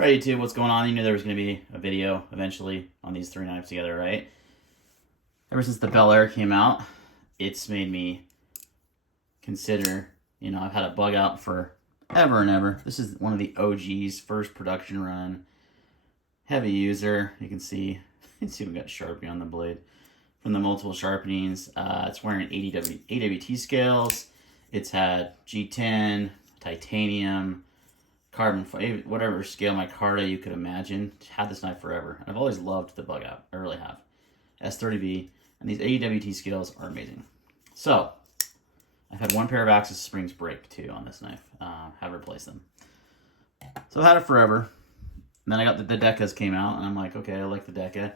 All right, YouTube, what's going on? You knew there was going to be a video eventually on these three knives together, right? Ever since the Bel Air came out, it's made me consider, I've had a Bugout for ever and ever. This is one of the OG's first production run. Heavy user. You can see we got Sharpie on the blade from the multiple sharpenings. It's wearing AWT scales. It's had G10, titanium, carbon, whatever scale micarta you could imagine. Had this knife forever. I've always loved the Bugout. I really have. S30V, and these AWT scales are amazing. So, I've had one pair of axis springs break too on this knife. Have replaced them. So I've had it forever. And then I got the Dekas came out, and I'm like, okay, I like the Deka.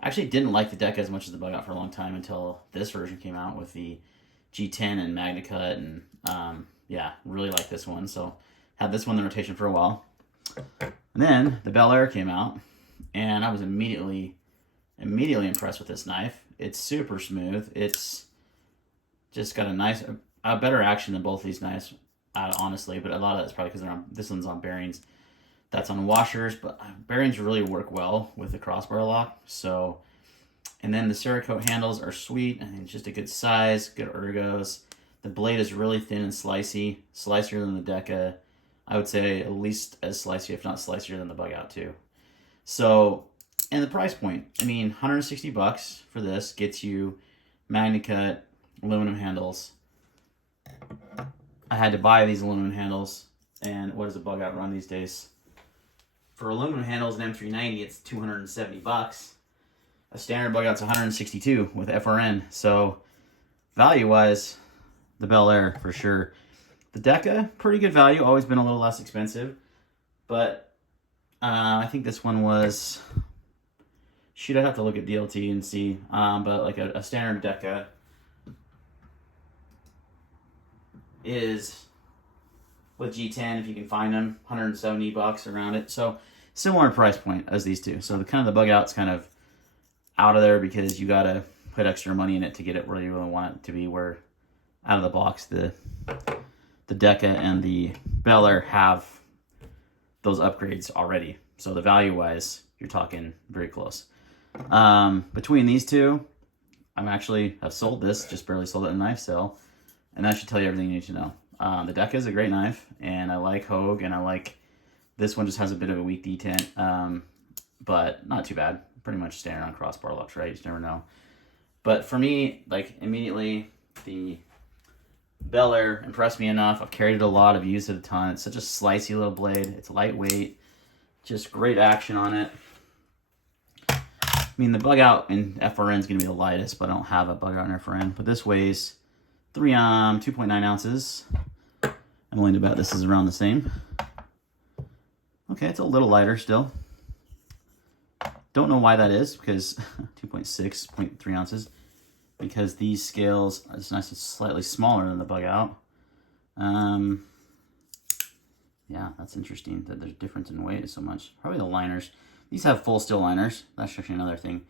I actually didn't like the Deka as much as the Bugout for a long time until this version came out with the G10 and MagnaCut, and yeah, really like this one. So had this one in the rotation for a while. And then the Bel Air came out, and I was immediately impressed with this knife. It's super smooth. It's just got a better action than both these knives, honestly, but a lot of that's probably because this one's on bearings. That's on washers, but bearings really work well with the crossbar lock. So, and then the Cerakote handles are sweet, and it's just a good size, good ergos. The blade is really thin and slicey, slicier than the Deka. I would say at least as slicey, if not slicier than the Bugout too. So, and the price point, I mean, $160 for this gets you MagnaCut aluminum handles. I had to buy these aluminum handles, and what does a Bugout run these days? For aluminum handles, an M390, it's $270. A standard Bugout's $162 with FRN. So, value-wise, the Bel Air for sure. The Deka, pretty good value. Always been a little less expensive, but I think this one was. Shoot, I'd have to look at DLT and see. But like a standard Deka is with G10, if you can find them, $170 around it. So similar price point as these two. So the kind of the Bugout's kind of out of there because you gotta put extra money in it to get it where you really want it to be. Where out of the box, the Deka and the Bel Air have those upgrades already. So the value wise, you're talking very close. Between these two, I've sold this, just barely sold it in a knife sale. And that should tell you everything you need to know. The Deka is a great knife, and I like Hogue, and I like this one. Just has a bit of a weak detent, but not too bad. Pretty much standard on crossbar locks, right? You just never know. But for me, like immediately, the Bel Air impressed me enough. I've carried it a lot. I've used it a ton. It's such a slicey little blade. It's lightweight. Just great action on it. I mean, the Bugout in FRN is going to be the lightest, but I don't have a Bugout in FRN. But this weighs 2.9 ounces. I'm willing to bet this is around the same. Okay, it's a little lighter still. Don't know why that is, because 0.3 ounces. Because these scales are just nice and slightly smaller than the Bugout. Yeah, that's interesting that there's difference in weight so much. Probably the liners. These have full steel liners. That's actually another thing.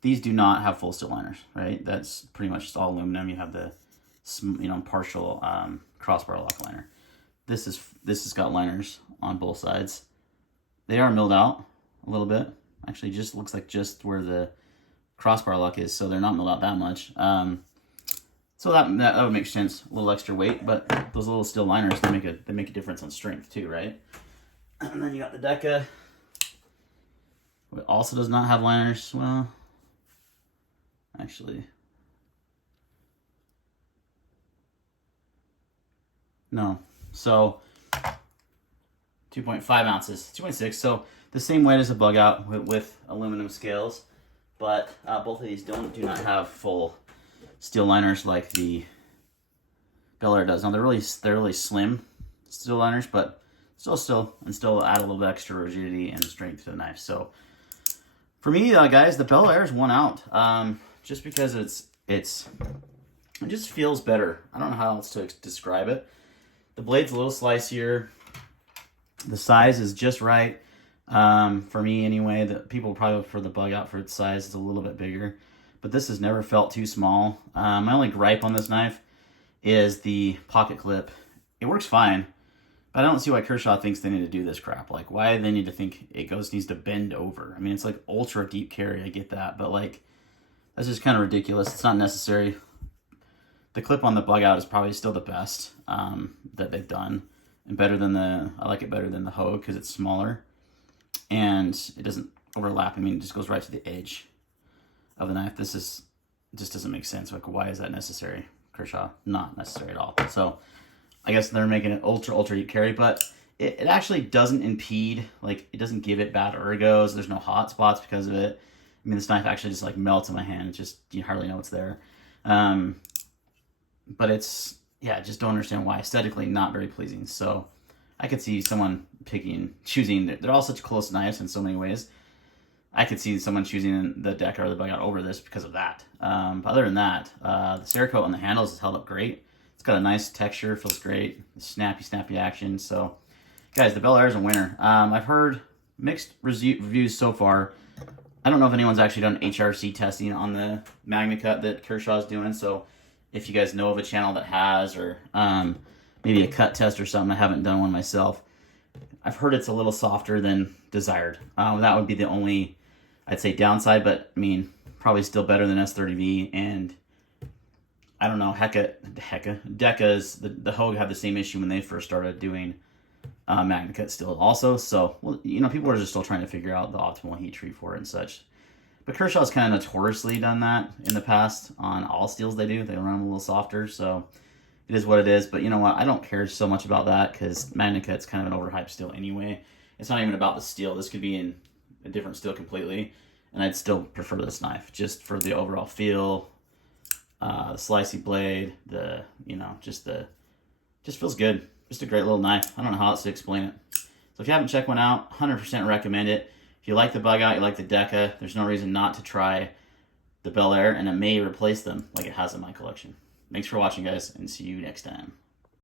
These do not have full steel liners, right? That's pretty much just all aluminum. You have the partial crossbar lock liner. This has got liners on both sides. They are milled out a little bit. Actually, just looks like just where the crossbar lock is, so they're not milled out that much. So that would make sense. A little extra weight, but those little steel liners, they make a difference on strength too, right? And then you got the Deka. It also does not have liners. Well, actually, no. So 2.5 ounces, 2.6. So the same weight as a Bugout with aluminum scales, but both of these do not have full steel liners like the Bel Air does. Now they're really slim steel liners, but still add a little bit extra rigidity and strength to the knife. So for me, guys, the Bel Air is won out. Just because it just feels better. I don't know how else to describe it. The blade's a little slicier. The size is just right. For me anyway. The people probably for the Bugout for its size. It's a little bit bigger, but this has never felt too small. My only gripe on this knife is the pocket clip. It works fine. But I don't see why Kershaw thinks they need to do this crap. Like, why do they need to think it needs to bend over? I mean, it's like ultra deep carry. I get that, but like, that's just kind of ridiculous. It's not necessary. The clip on the Bugout is probably still the best that they've done, and better than I like it better than the Hogue because it's smaller and it doesn't overlap. I mean, it just goes right to the edge of the knife. Just doesn't make sense. Like, why is that necessary, Kershaw? Not necessary at all. So I guess they're making it ultra deep carry, but it actually doesn't impede. Like, it doesn't give it bad ergos. There's no hot spots because of it. I mean, this knife actually just like melts in my hand. It's just, you hardly know it's there. But it's, yeah, I just don't understand why. Aesthetically, not very pleasing. So I could see someone choosing. They're all such close knives in so many ways. I could see someone choosing the Deka or the Bugout over this because of that. But other than that, the Cerakote on the handles has held up great. It's got a nice texture, feels great, snappy action. So, guys, the Bel Air is a winner. I've heard mixed reviews so far. I don't know if anyone's actually done HRC testing on the Magna Cut that Kershaw's doing. So, if you guys know of a channel that has, or maybe a cut test or something, I haven't done one myself. I've heard it's a little softer than desired. That would be the only, I'd say, downside, but I mean, probably still better than S30V. And I don't know, Deka's, the Hogue had the same issue when they first started doing Magna Cut still also. So, well, you know, people are just still trying to figure out the optimal heat treat for it and such. But Kershaw's kind of notoriously done that in the past on all steels they do. They run them a little softer, so it is what it is. But you know what? I don't care so much about that because Magna Cut's kind of an overhyped steel anyway. It's not even about the steel. This could be in a different steel completely, and I'd still prefer this knife just for the overall feel, the slicey blade, just feels good. Just a great little knife. I don't know how else to explain it. So if you haven't checked one out, 100% recommend it. If you like the Bugout, you like the Deka, there's no reason not to try the Bel Air, and it may replace them like it has in my collection. Thanks for watching, guys, and see you next time.